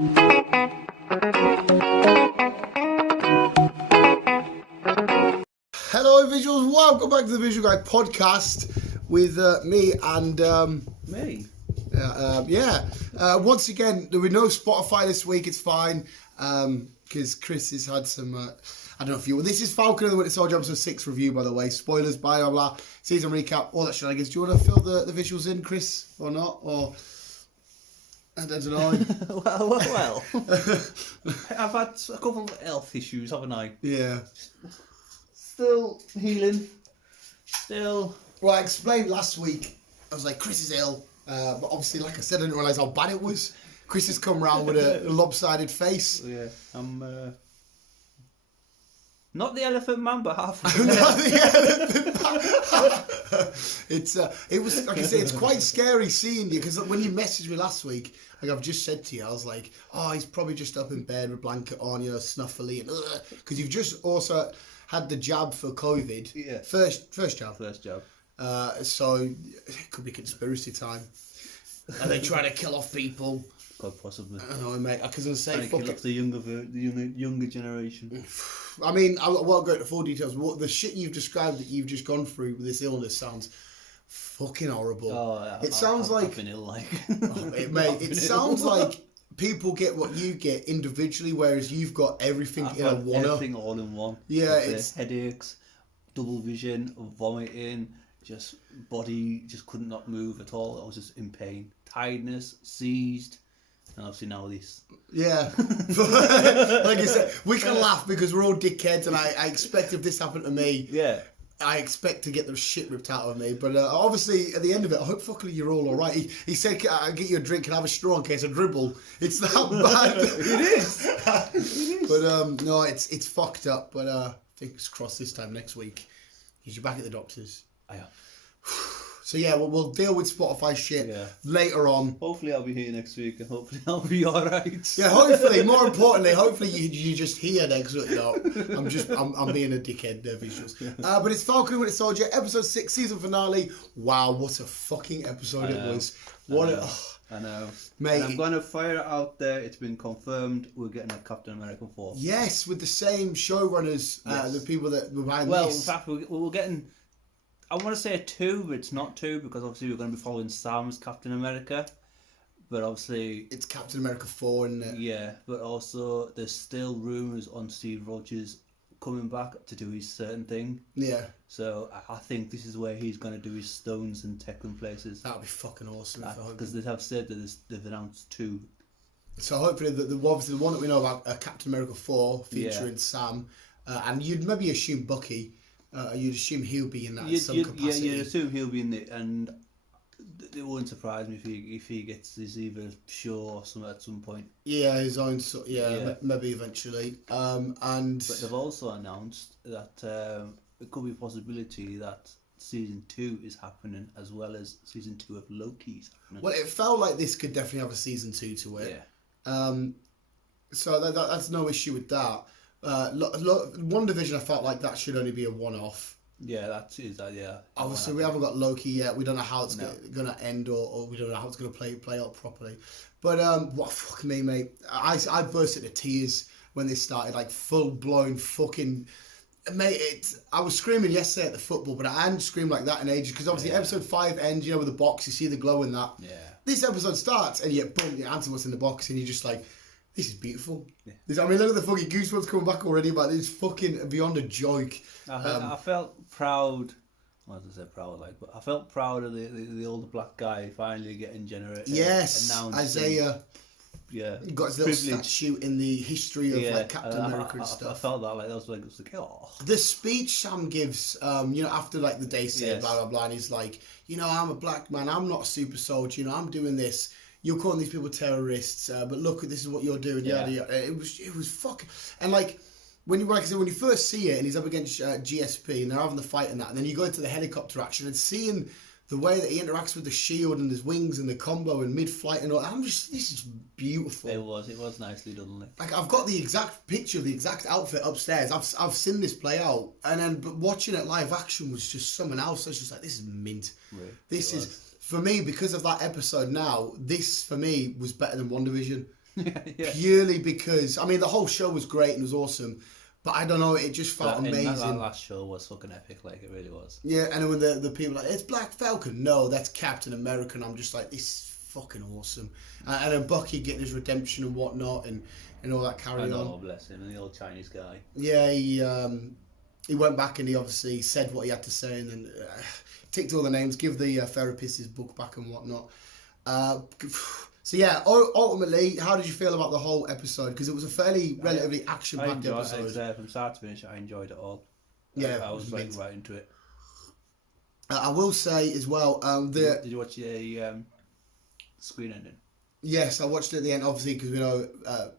Hello, visuals. Welcome back to the Visual Guy podcast with me and me. Once again, there were no Spotify this week. It's fine because Chris has had some. I don't know if you. This is Falcon and the Winter Soldier episode 6 review, by the way. Spoilers, blah blah blah. Season recap, all that shenanigans. Do you want to fill the visuals in, Chris, or not? Or I don't know. well. I've had a couple of health issues, haven't I? Yeah. Still healing. Still. Well, I explained last week. I was like, Chris is ill, but obviously, like I said, I didn't realise how bad it was. Chris has come round with a lopsided face. Yeah, I'm not the elephant man, but half. Not the elephant man. It was like I say, it's quite scary seeing you because when you messaged me last week, like I've just said to you, I was like, oh, he's probably just up in bed with a blanket on, snuffly, and because you've just also had the jab for COVID. Yeah. First jab. First jab. So it could be conspiracy time. Are they trying to kill off people? God, possibly. I know, mate. Because I was going to say, fuck kill off the younger generation. I mean, I won't go into full details. What the shit you've described that you've just gone through with this illness sounds fucking horrible. Oh, it sounds like I've been ill, like. It sounds like people get what you get individually, whereas you've got everything in a one. Everything all in one. Yeah, it's headaches, double vision, vomiting, just body just could not move at all. I was just in pain, tiredness, seized, and obviously now this. Yeah, like I said, we can laugh because we're all dickheads, and I expect if this happened to me, I expect to get the shit ripped out of me. But obviously, at the end of it, hopefully you're all right. He said, I'll get you a drink and have a straw in case I dribble. It's that bad. It is. It is. But no, it's fucked up. But fingers crossed this time next week. Because you're back at the doctor's. I am. So yeah, we'll deal with Spotify shit later on. Hopefully I'll be here next week and hopefully I'll be alright. Yeah, hopefully. More importantly, hopefully you just here next week. No, I'm being a dickhead there, visuals. But it's Falcon and Winter Soldier, episode 6, season finale. Wow, what a fucking episode it was. I know. Mate, and I'm going to fire it out there. It's been confirmed we're getting a Captain America 4. Yes, with the same showrunners, the people that were behind this. Well, in fact, we're getting... I want to say a 2, but it's not 2 because obviously we're going to be following Sam's Captain America. But obviously... It's Captain America 4, isn't it? Yeah, but also there's still rumours on Steve Rogers coming back to do his certain thing. Yeah. So I think this is where he's going to do his stones and take them places. That would be fucking awesome. Because they have said that they've announced 2. So hopefully obviously the one that we know about, Captain America 4 featuring Sam, and you'd maybe assume Bucky. You'd assume he'll be in that in some capacity. Yeah, you'd assume he'll be in it, and it wouldn't surprise me if he gets his either show or something at some point. Yeah, his own. Maybe eventually. But they've also announced that it could be a possibility that season 2 is happening as well as season 2 of Loki's happening. Well, it felt like this could definitely have a season 2 to it. Yeah. So that's no issue with that. WandaVision, I felt like that should only be a one-off. Yeah, that is that. Yeah. Obviously, we haven't got Loki yet. We don't know how it's going to end, or we don't know how it's going to play out properly. But fuck me, mate. I burst into tears when this started, like full blown fucking. Mate, I was screaming yesterday at the football, but I hadn't screamed like that in ages because obviously episode 5 ends, with the box, you see the glow in that. Yeah. This episode starts and yet boom, you answer what's in the box, and you're just like. This is beautiful. Yeah. I mean, look at the fucking goosebumps coming back already, but it's fucking beyond a joke. I felt proud. Well, I said proud, but I felt proud of the older black guy finally getting generated. Yes, announced Isaiah. Got his little statue in the history of Captain America and stuff. I felt that it was like oh. The speech Sam gives, after the day say blah blah blah, and he's like, I'm a black man, I'm not a super soldier, I'm doing this. You're calling these people terrorists, but look, this is what you're doing. Yada yada. It was fucking, and when you first see it, and he's up against GSP, and they're having the fight and that, and then you go into the helicopter action and seeing the way that he interacts with the shield and his wings and the combo and mid-flight and all. This is beautiful. It was nicely done. I've got the exact picture of the exact outfit upstairs. I've seen this play out, but watching it live action was just something else. I was just like, this is mint. Really? This is. For me, because of that episode now, this, for me, was better than WandaVision. Purely because, I mean, the whole show was great and was awesome, but I don't know, it just felt amazing. That last show was fucking epic, like, it really was. Yeah, and when the people are like, it's Black Falcon. No, that's Captain America. And I'm just like, this is fucking awesome. And then Bucky getting his redemption and whatnot and all that on. Oh, bless him, and the old Chinese guy. Yeah, he went back and he obviously said what he had to say and then ticked all the names, give the therapist his book back and whatnot. So yeah, ultimately, how did you feel about the whole episode? Because it was a fairly relatively action-packed episode. From start to finish, I enjoyed it all. Yeah, I was like right into it. I will say as well, did you watch the screen ending? Yes, I watched it at the end, obviously, because we know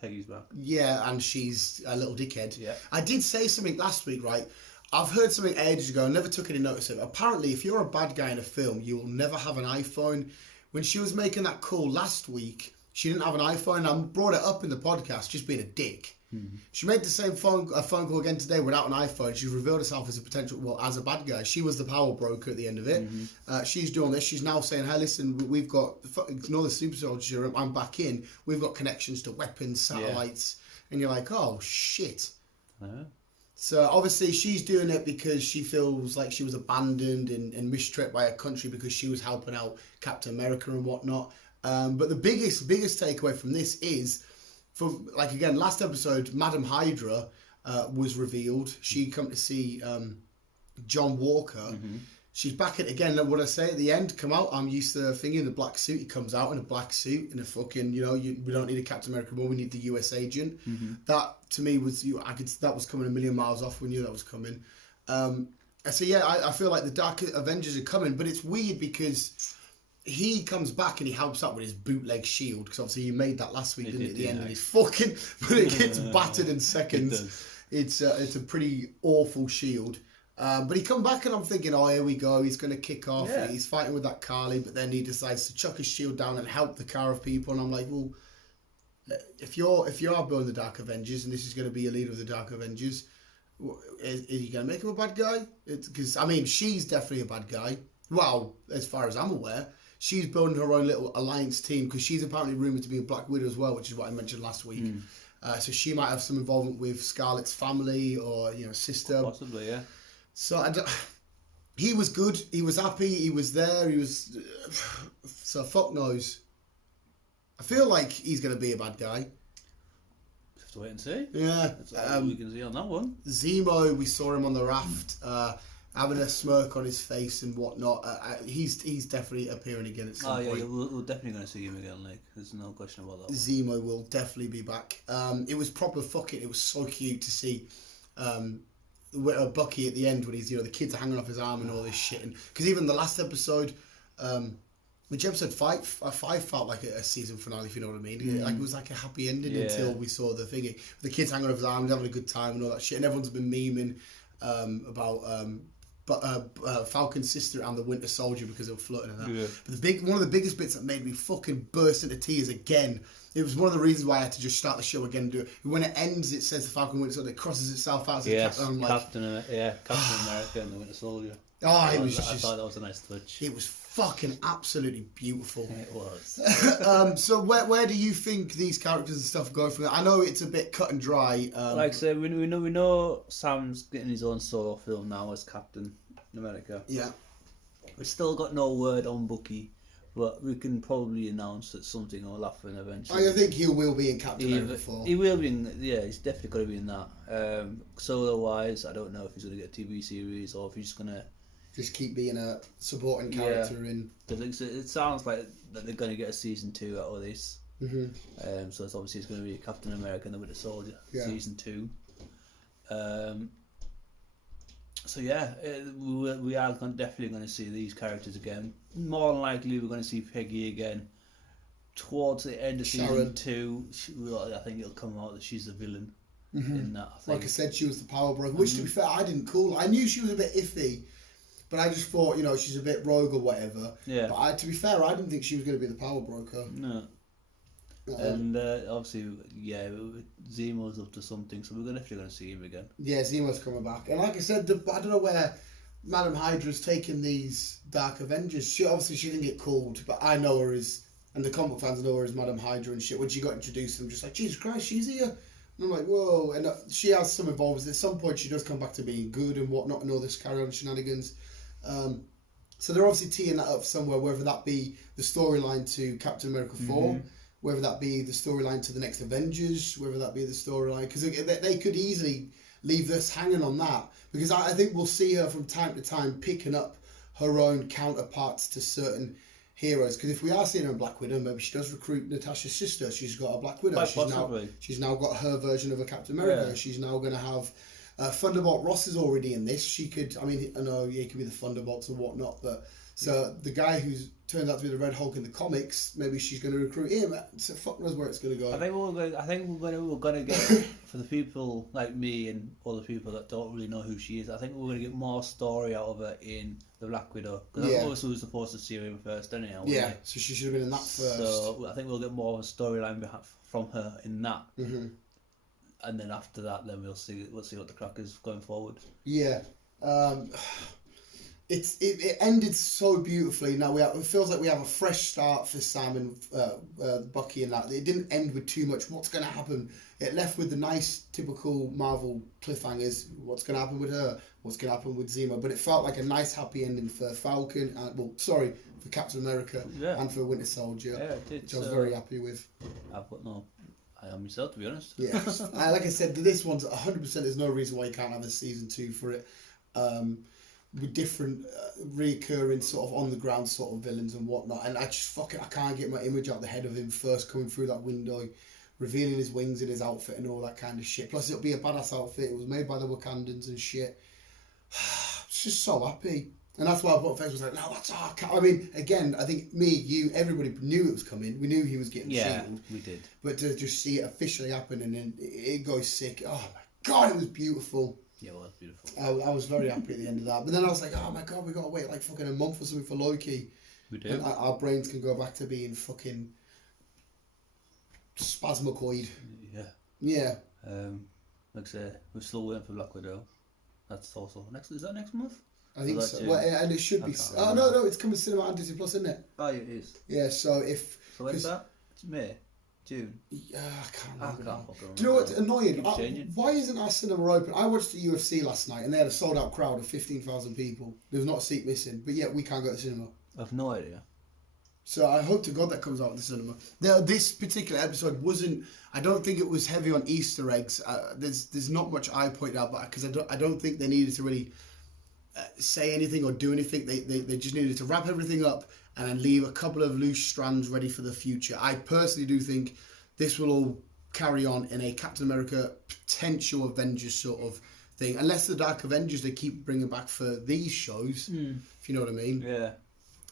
Peggy's back. Yeah, and she's a little dickhead. Yeah. I did say something last week, right? I've heard something ages ago, I never took any notice of it. Apparently, if you're a bad guy in a film, you will never have an iPhone. When she was making that call last week, she didn't have an iPhone. I brought it up in the podcast, just being a dick. Mm-hmm. She made the same phone call again today without an iPhone. She revealed herself as as a bad guy. She was the power broker at the end of it. Mm-hmm. She's doing this. She's now saying, hey, listen, we've got, ignore the super soldier, I'm back in. We've got connections to weapons, satellites. Yeah. And you're like, oh, shit. So obviously she's doing it because she feels like she was abandoned and mistreated by her country because she was helping out Captain America and whatnot. But the biggest takeaway from this is, again, last episode, Madam Hydra was revealed. She come to see John Walker. Mm-hmm. She's back at, again, what I say at the end, come out, I'm used to thinking the black suit. He comes out in a black suit, in a fucking, we don't need a Captain America more, we need the US agent. Mm-hmm. That, to me, was, that was coming a million miles off. We knew that was coming. So, yeah, I feel like the Dark Avengers are coming, but it's weird because he comes back and he helps out with his bootleg shield, because obviously he made that last week, didn't he, at the end, and he's fucking, but it gets battered in seconds. It's a pretty awful shield. But he come back and I'm thinking, oh, here we go, he's going to kick off. Yeah. He's fighting with that Carly, but then he decides to chuck his shield down and help the car of people. And I'm like, well, if you are building the Dark Avengers and this is going to be your leader of the Dark Avengers, is he going to make him a bad guy? Because, I mean, she's definitely a bad guy. Well, as far as I'm aware, she's building her own little alliance team because she's apparently rumoured to be a Black Widow as well, which is what I mentioned last week. So she might have some involvement with Scarlett's family or, sister. Possibly, yeah. So he was good. He was happy. He was there. He was. So fuck knows. I feel like he's going to be a bad guy. Have to wait and see. Yeah. That's all we can see on that one. Zemo, we saw him on the raft, having a smirk on his face and whatnot. He's definitely appearing again at some point. Yeah, we're definitely going to see him again. Like, there's no question about that. Zemo will definitely be back. It was proper fucking. It was so cute to see. Bucky at the end when he's the kids are hanging off his arm and all this shit, and because even the last episode, which episode 5 felt like a season finale, if you know what I mean. Like it was like a happy ending until we saw the thingy, the kids hanging off his arm, having a good time and all that shit, and everyone's been memeing about Falcon's sister and the Winter Soldier because they were flirting and that. Yeah. But one of the biggest bits that made me fucking burst into tears again. It was one of the reasons why I had to just start the show again and do it. When it ends, it says the Falcon Winter Soldier. It crosses itself out. Captain America and the Winter Soldier. I thought that was a nice touch. It was fucking absolutely beautiful. It was. So where do you think these characters and stuff go from there? I know it's a bit cut and dry. Like I said, we know Sam's getting his own solo film now as Captain America. Yeah. We've still got no word on Bucky. But we can probably announce that something will happen eventually. I think he will be in Captain America 4. He will be in, he's definitely going to be in that. Solo-wise, I don't know if he's going to get a TV series or if he's just going to... Just keep being a supporting character in... It sounds like that they're going to get a season 2 out of this. Mm-hmm. So it's obviously going to be Captain America and the Winter Soldier, season 2. So yeah, we are definitely going to see these characters again. More than likely, we're going to see Peggy again towards the end of season 2. I think it'll come out that she's the villain in that. Like I said, she was the power broker, which to be fair, I didn't call. I knew she was a bit iffy, but I just thought, she's a bit rogue or whatever. Yeah. But to be fair, I didn't think she was going to be the power broker. No. And obviously, Zemo's up to something, so we're definitely going to see him again. Yeah, Zemo's coming back. And like I said, I don't know where Madam Hydra's taken these Dark Avengers. She didn't get called, but I know her as And the comic fans know her as Madame Hydra and shit. When she got introduced, I'm just like, Jesus Christ, she's here. And I'm like, whoa. And she has some involvement. At some point, she does come back to being good and whatnot and all this carry-on shenanigans. So they're obviously teeing that up somewhere, whether that be the storyline to Captain America 4, whether that be the storyline to the next Avengers, whether that be the storyline... Because they could easily leave this hanging on that. Because I think we'll see her from time to time picking up her own counterparts to certain heroes. Because if we are seeing her in Black Widow, maybe she does recruit Natasha's sister. She's got a Black Widow. She's now got her version of a Captain America. Yeah. She's now going to have... Thunderbolt Ross is already in this. She could... I mean, I know he could be the Thunderbolts or whatnot, but... So the guy who turns out to be the Red Hulk in the comics, maybe she's going to recruit him. So fuck knows where it's going to go. I think we're going to get, for the people like me and all the people that don't really know who she is, I think we're going to get more story out of her in the Black Widow. Because that's obviously we were supposed to see her in first anyhow. Yeah, so she should have been in that first. So I think we'll get more of a storyline from her in that. Mm-hmm. And then after that, then we'll see what the crack is going forward. Yeah. It ended so beautifully. Now it feels like we have a fresh start for Sam and Bucky and that. It didn't end with too much. What's going to happen? It left with the nice, typical Marvel cliffhangers. What's going to happen with her? What's going to happen with Zemo? But it felt like a nice, happy ending for Falcon. For Captain America and for Winter Soldier. Yeah, it did. Which I was very happy with. I am myself, to be honest. Yeah, like I said, this one's 100%. There's no reason why you can't have a season 2 for it. With different recurring sort of on the ground sort of villains and whatnot, and I can't get my image out the head of him first coming through that window, revealing his wings and his outfit and all that kind of shit. Plus it'll be a badass outfit. It was made by the Wakandans and shit. It's just so happy, and that's why I put face was like, no, that's our cat. I mean, again, I think me, you, everybody knew it was coming. We knew he was getting shield. We did. But to just see it officially happen and then it goes sick. Oh my god, it was beautiful. Yeah, well, that's beautiful. I was very happy at the end of that. But then I was like, oh my god, we got to wait like fucking a month or something for Loki. We do. And our brains can go back to being fucking spasmocoid. Yeah. Yeah. Like I say, we're still waiting for Black Widow. That's also is that next month? I think so. Well, and it should be. Oh no, it's coming cinema and Disney Plus, isn't it? Oh, it is. Yeah. So if. So when's that? It's May. June. Yeah, I can't remember. Do you know what's annoying? Why isn't our cinema open? I watched the UFC last night and they had a sold out crowd of 15,000 people. There was not a seat missing, but yet we can't go to the cinema. I've no idea. So I hope to God that comes out of the cinema. This particular episode wasn't. I don't think it was heavy on Easter eggs. There's not much I pointed out, but because I don't think they needed to really say anything or do anything. They just needed to wrap everything up and then leave a couple of loose strands ready for the future. I personally do think this will all carry on in a Captain America potential Avengers sort of thing. Unless the Dark Avengers they keep bringing back for these shows, if you know what I mean. Yeah.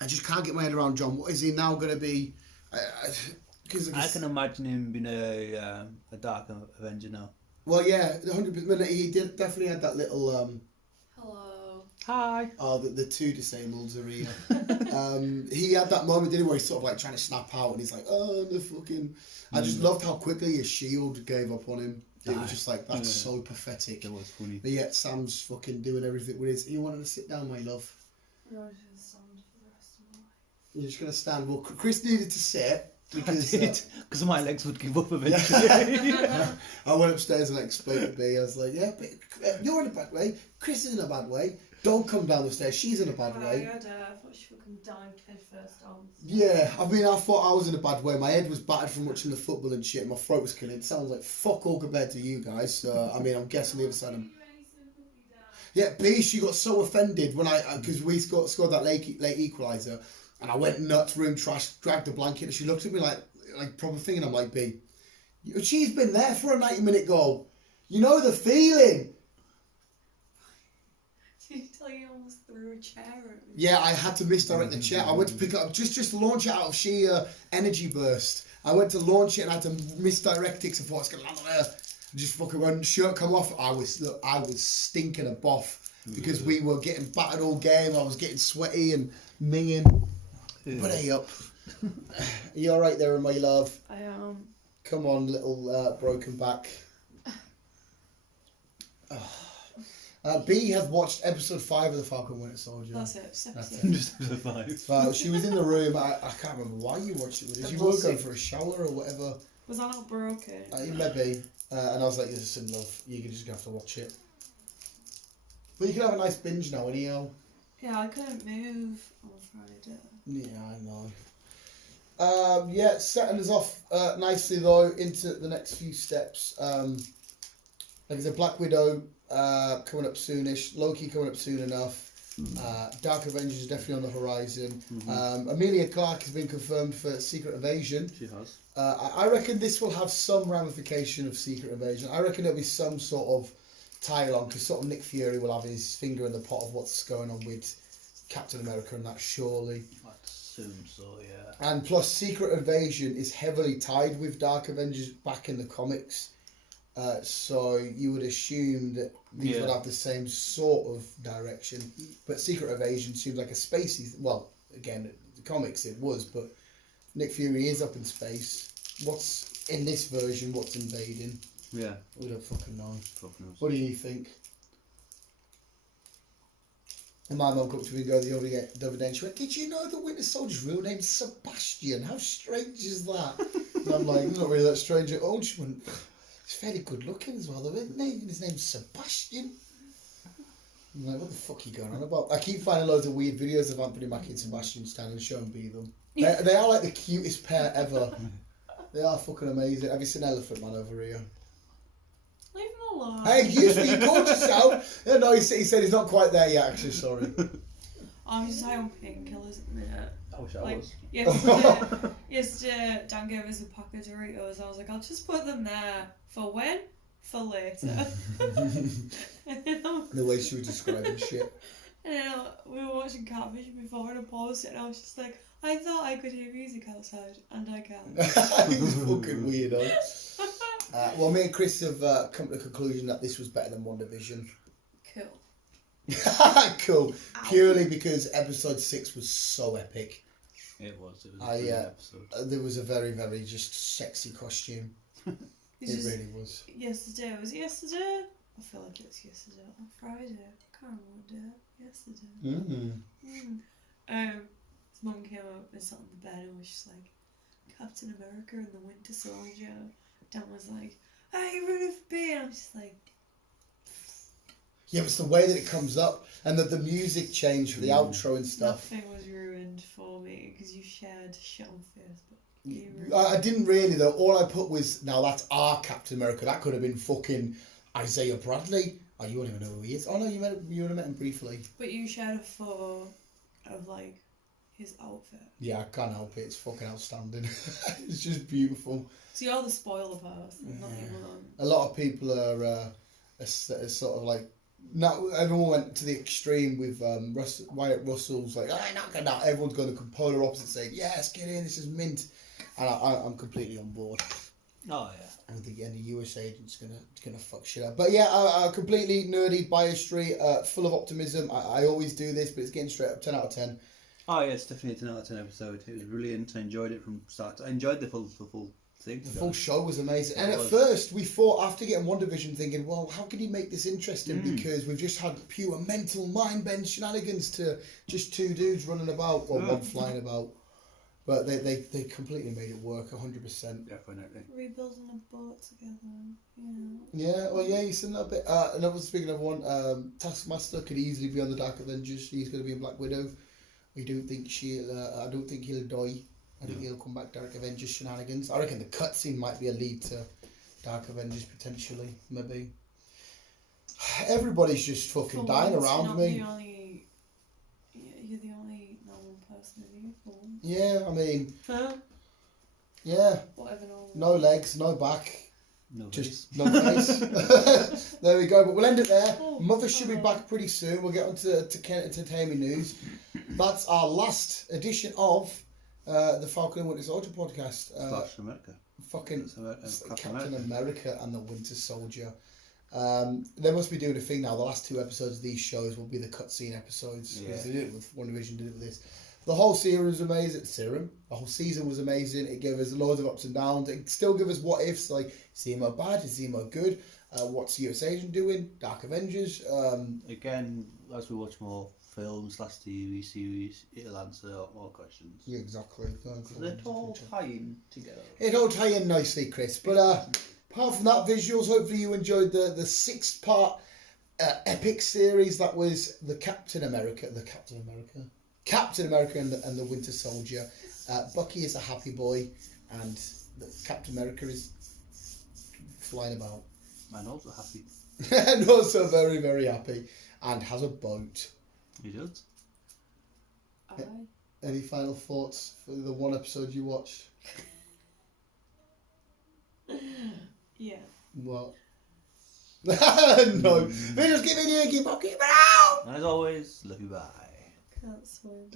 I just can't get my head around John. What is he now going to be? I can imagine him being a Dark Avenger now. Well, yeah, 100%. He definitely had that little... Hello. Hi. Oh, the two disableds are here. He had that moment, didn't he, where he's sort of like trying to snap out and he's like, oh, the fucking... I just loved how quickly his shield gave up on him. It was just like, that's so pathetic. It was funny. But yet Sam's fucking doing everything with his... You wanted to sit down, my love? No, I just stand for the rest of my life. You're just going to stand. Well, Chris needed to sit. Because my legs would give up eventually. I went upstairs and I explained to B. I was like, yeah, but you're in a bad way. Chris is in a bad way. Don't come down the stairs. She's in a bad way. I thought she fucking died head first on. Yeah, I mean, I thought I was in a bad way. My head was battered from watching the football and shit. My throat was killing. It sounds like fuck all compared to you guys. So, I mean, I'm guessing the other side of... Yeah, B, she got so offended when because we scored that late equaliser. And I went nuts, room trash, dragged the blanket, and she looked at me like proper thing, and I'm like, B, she's been there for a 90-minute goal. You know the feeling. Did you tell you almost threw a chair at me? Yeah, I had to misdirect the chair. I went to pick it up, just launch it out of sheer energy burst. I went to launch it and I had to misdirect it because I thought it's going to land on her. Just fucking when shirt come off, I was stinking a boff because we were getting battered all game. I was getting sweaty and minging. Put A up. Are you alright there, my love? I am. Come on, little broken back. B has watched episode 5 of the Falcon Winter Soldier. That's it. Just That's episode. it. Just episode 5. So she was in the room. I can't remember why you watched it with us. You were going for a shower or whatever. Was I not broken? Maybe. And I was like, you're just in love. You're just going to have to watch it. But you can have a nice binge now, anyhow. Yeah, I couldn't move on Friday. Yeah, I know. Yeah, setting us off nicely though into the next few steps. Like I said, Black Widow coming up soonish, Loki coming up soon enough. Dark Avengers is definitely on the horizon. Amelia Clarke has been confirmed for Secret Invasion. She has. I reckon this will have some ramification of Secret Invasion. I reckon there'll be some sort of tie along because sort of Nick Fury will have his finger in the pot of what's going on with Captain America and that, surely. I'd assume so, yeah. And plus, Secret Invasion is heavily tied with Dark Avengers back in the comics. So you would assume that these would have the same sort of direction. But Secret Invasion seems like a spacey... Well, again, the comics it was, but Nick Fury is up in space. What's in this version? What's invading? Yeah. We don't fucking know. Fucking knows. What do you think? And my mum come up to me and go the other day and she went, did you know the Winter Soldier's real name's Sebastian? How strange is that? And I'm like, not really that strange at all. And she went, he's fairly good looking as well, though, isn't he? And his name's Sebastian. I'm like, what the fuck are you going on about? I keep finding loads of weird videos of Anthony Mackie and Sebastian standing and showing B them. They are like the cutest pair ever. They are fucking amazing. Have you seen Elephant Man over here? Leave him alone. Hey, you called yourself. No, he said he's not quite there yet, actually, sorry. I'm just high on painkillers at the minute. I wish I was. Yesterday, Dan gave us a pack of Doritos. I was like, I'll just put them there. For when? For later. The way she was describing shit. And then we were watching Catfish before and I paused it and I was just like, I thought I could hear music outside, and I can. He's fucking weirdo. Well, me and Chris have come to the conclusion that this was better than WandaVision. Cool. Cool. Ow. Purely because episode 6 was so epic. It was a good episode. There was a very, very just sexy costume. It really was. Yesterday. Was it yesterday? I feel like it was yesterday. On Friday. I can't remember. Yesterday. His mum came up and sat on the bed and was just like, Captain America and the Winter Soldier. Dan was like, hey, you're running for B. And I was just like... Yeah, but it's the way that it comes up and that the music changed for the outro and stuff. Nothing was ruined for me because you shared shit on Facebook. I didn't really though. All I put was, now that's our Captain America. That could have been fucking Isaiah Bradley. Oh, you won't even know who he is. Oh no, you would have met him briefly. But you shared a photo of like his outfit. Yeah, I can't help it. It's fucking outstanding. It's just beautiful. So you're the spoiler person, not even. A lot of people are sort of like, now everyone went to the extreme with Wyatt Russell's like, not gonna. Everyone's going the polar opposite, saying yes, get in, this is mint, and I'm completely on board. Oh yeah. I don't think any US agent's gonna fuck shit up. But yeah, completely nerdy, bias street, full of optimism. I always do this, but it's getting straight up 10 out of 10. Oh yeah, it's definitely a 10 out of 10 episode. It was brilliant. I enjoyed it from start. I enjoyed the full thing. The full show was amazing. And at first, we thought, after getting WandaVision, thinking, well, how can he make this interesting? Because we've just had pure mental mind bend shenanigans to just two dudes running about, or one flying about. But they completely made it work, 100%. Definitely. Rebuilding a boat together, you know. Yeah, well, yeah, you said that bit. Another, speaking of one, Taskmaster could easily be on the Dark Avengers. He's going to be in Black Widow. I don't think I don't think he'll die. I think he'll come back Dark Avengers shenanigans. I reckon the cutscene might be a lead to Dark Avengers potentially, maybe. Everybody's just fucking dying around me. You're the only normal person in here for once. Yeah, I mean, yeah. Whatever normal. No legs, no back. No just no face. There we go. But we'll end it there. Mother should be back pretty soon. We'll get on to entertainment news. That's our last edition of the Falcon and Winter Soldier podcast. America. Fucking Captain America and the Winter Soldier. They must be doing a thing now. The last 2 episodes of these shows will be the cutscene episodes. Because they did it with WandaVision, did it with this. The whole series was amazing. The whole season was amazing. It gave us loads of ups and downs. It still gave us what ifs, like, is Zemo bad? Is Zemo good? What's US Agent doing? Dark Avengers? Again, as we watch more films, last TV series, it'll answer a lot more questions. Yeah, exactly. It all tie in together. It all tie in nicely, Chris. But apart from that, visuals, hopefully you enjoyed the 6-part epic series that was Captain America and the Winter Soldier. Bucky is a happy boy, and Captain America is flying about. And also happy. And also very, very happy, and has a boat. He does. Any final thoughts for the one episode you watched? Yeah. What? No. They just give me the Iggy Bucky, but out! And as always, love you, bye. Can't swim.